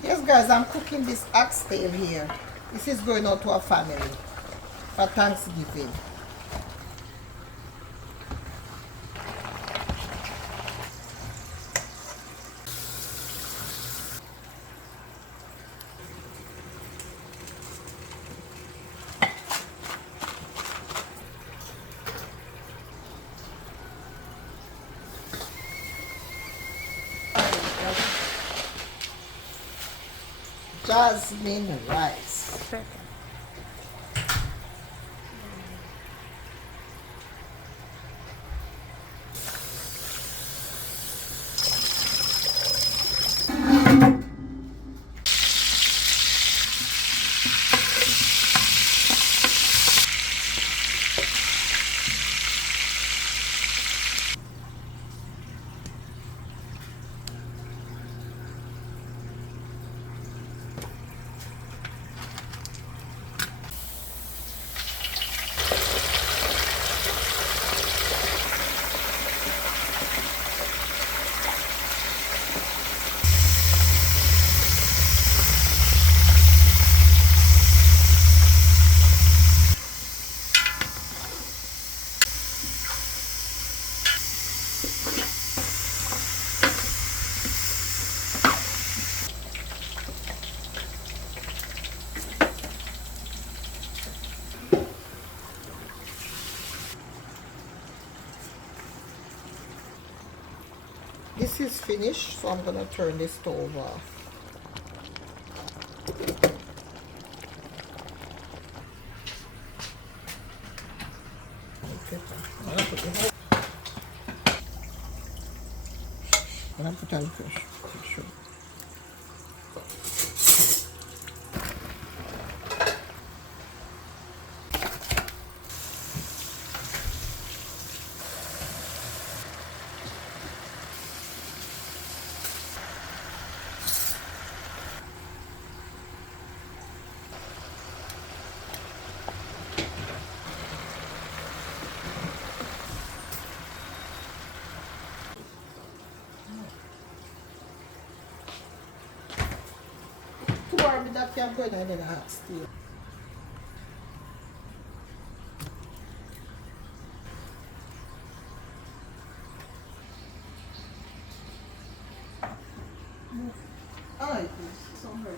Yes, guys, I'm cooking this oxtail here. This is going out to our family for Thanksgiving. Jasmine rice. This is finished, so I'm gonna turn this stove off. I'm gonna put on fish. Sure. To warm it up, I'm going in the hot steel. Oh, it is somewhere.